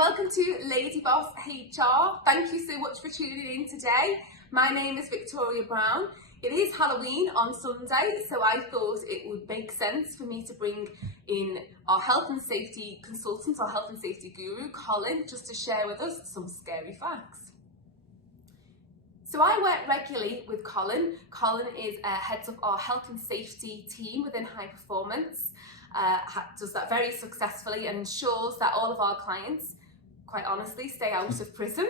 welcome to Lady Boss HR. Thank you so much for tuning in today. My name is Victoria Brown. It is Halloween on Sunday, so I thought it would make sense for me to bring in our health and safety consultant, our health and safety guru, Colin, just to share with us some scary facts. So I work regularly with Colin. Colin heads up our health and safety team within High Performance. Does that very successfully and ensures that all of our clients, quite honestly, stay out of prison.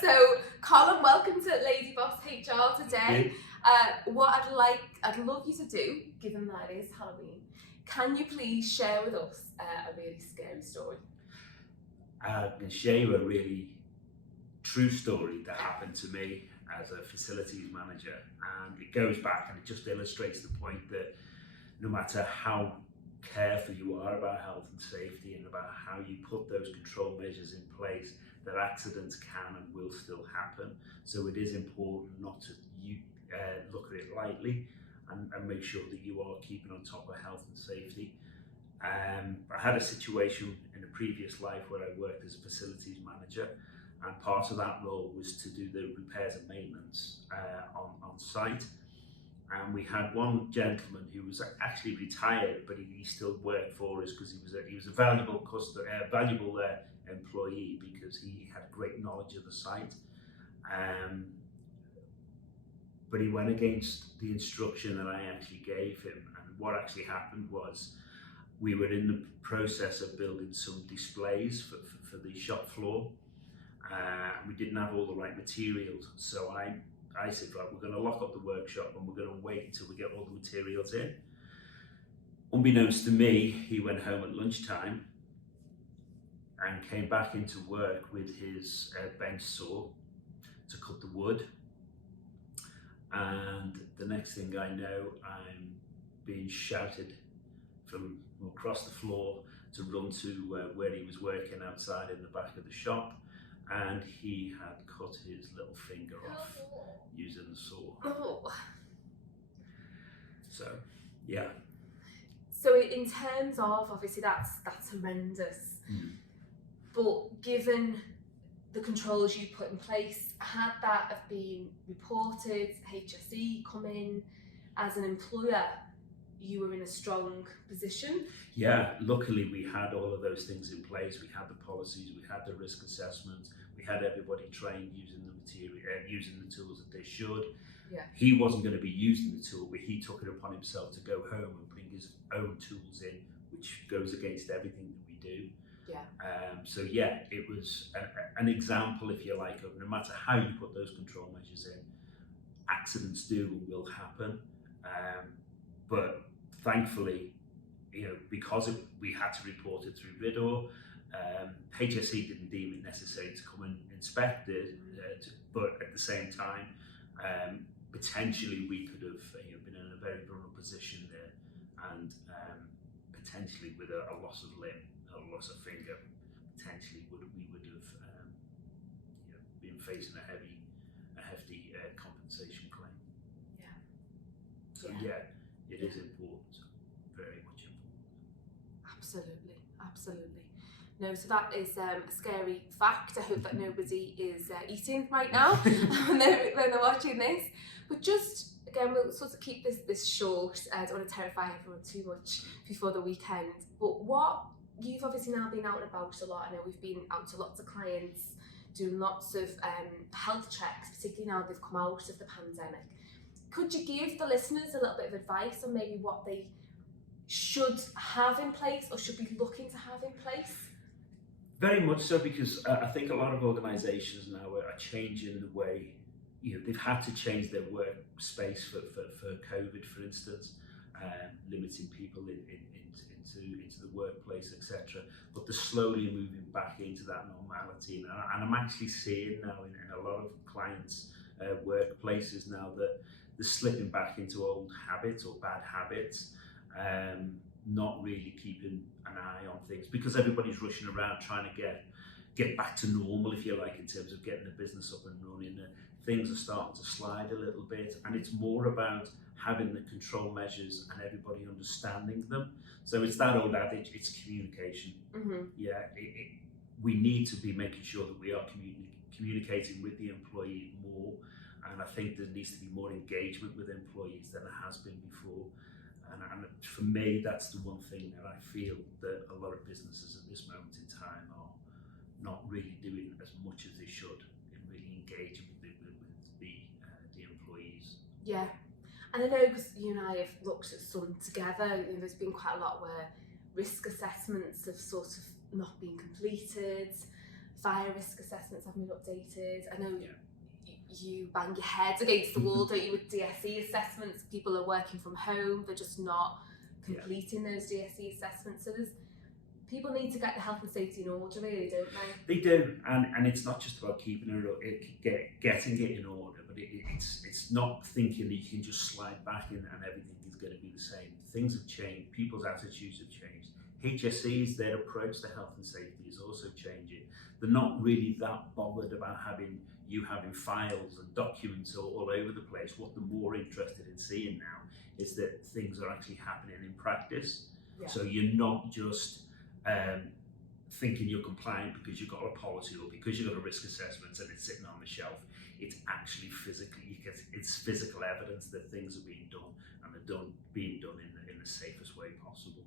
So Colin, welcome to Lady Boss HR today. What I'd love you to do, given that it is Halloween, can you please share with us a really scary story? I can share you a really true story that happened to me as a facilities manager, and it goes back and it just illustrates the point that no matter how careful you are about health and safety and about how you put those control measures in place, that accidents can and will still happen. So it is important not to look at it lightly and make sure that you are keeping on top of health and safety. I had a situation in a previous life where I worked as a facilities manager, and part of that role was to do the repairs and maintenance on site. And we had one gentleman who was actually retired, but he still worked for us because he was a valuable employee because he had great knowledge of the site. But he went against the instruction that I actually gave him. And what actually happened was we were in the process of building some displays for the shop floor. We didn't have all the right materials, so I said, right, we're going to lock up the workshop and we're going to wait until we get all the materials in. Unbeknownst to me, he went home at lunchtime and came back into work with his bench saw to cut the wood. And the next thing I know, I'm being shouted from across the floor to run to where he was working outside in the back of the shop. And he had cut his little finger off using the saw. Oh. So, yeah. So in terms of, obviously that's horrendous, but given the controls you put in place, had that have been reported, HSE come in, as an employer, you were in a strong position? Yeah, luckily we had all of those things in place. We had the policies, we had the risk assessment, we had everybody trained using the material, using the tools that they should. Yeah. He wasn't going to be using the tool, but he took it upon himself to go home and bring his own tools in, which goes against everything that we do. Yeah. So yeah, it was an example, if you like, of no matter how you put those control measures in, accidents do and will happen. But thankfully, because we had to report it through VIDOR, HSE didn't deem it necessary to come and inspect it, but at the same time, potentially we could have been in a very vulnerable position there, and potentially with a loss of limb, a loss of finger, potentially we would have been facing a hefty compensation claim. Yeah. So yeah, it is important, very much important. Absolutely. No, so that is a scary fact. I hope that nobody is eating right now when they're watching this. But just, again, we'll sort of keep this short. I don't want to terrify everyone too much before the weekend. But what, you've obviously now been out and about a lot. I know we've been out to lots of clients, doing lots of health checks, particularly now they've come out of the pandemic. Could you give the listeners a little bit of advice on maybe what they should have in place or should be looking to have in place? Very much so, because I think a lot of organisations now are changing the way, they've had to change their workspace for COVID, for instance, limiting people into the workplace, etc. But they're slowly moving back into that normality. And I'm actually seeing now in a lot of clients' workplaces now that they're slipping back into old habits or bad habits, not really keeping an eye on things because everybody's rushing around trying to get back to normal, if you like, in terms of getting the business up and running. Things are starting to slide a little bit, and it's more about having the control measures and everybody understanding them. So it's that old adage, it's communication. Mm-hmm. Yeah, we need to be making sure that we are communicating with the employee more, and I think there needs to be more engagement with employees than there has been before. And for me, that's the one thing that I feel that a lot of businesses at this moment in time are not really doing as much as they should in really engaging with the employees. Yeah, and I know because you and I have looked at some together, there's been quite a lot where risk assessments have sort of not been completed, fire risk assessments haven't been updated. I know you bang your head against the wall, don't you, with DSE assessments. People are working from home, they're just not completing those DSE assessments. So people need to get the health and safety in order, really, don't they? They do, and it's not just about keeping getting it in order, but it's not thinking that you can just slide back in and everything is going to be the same. Things have changed, people's attitudes have changed. HSEs, their approach to health and safety is also changing. They're not really that bothered about having files and documents all over the place. What they're more interested in seeing now is that things are actually happening in practice. Yeah. So you're not just thinking you're compliant because you've got a policy or because you've got a risk assessment and it's sitting on the shelf. It's actually it's physical evidence that things are being done, and they're being done in the safest way possible.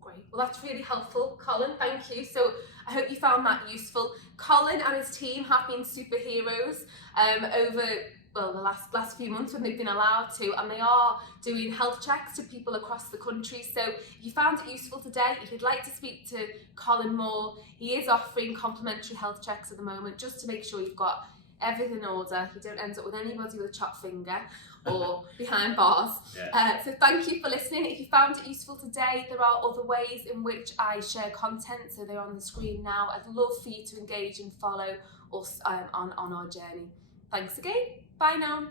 Great. Well, that's really helpful, Colin. Thank you. So I hope you found that useful. Colin and his team have been superheroes over the last few months when they've been allowed to, and they are doing health checks to people across the country. So if you found it useful today, if you'd like to speak to Colin more, he is offering complimentary health checks at the moment, just to make sure you've got everything in order, you don't end up with anybody with a chopped finger or behind bars. Yeah. So thank you for listening. If you found it useful today, there are other ways in which I share content, so they're on the screen now. I'd love for you to engage and follow us on our journey. Thanks again. Bye now.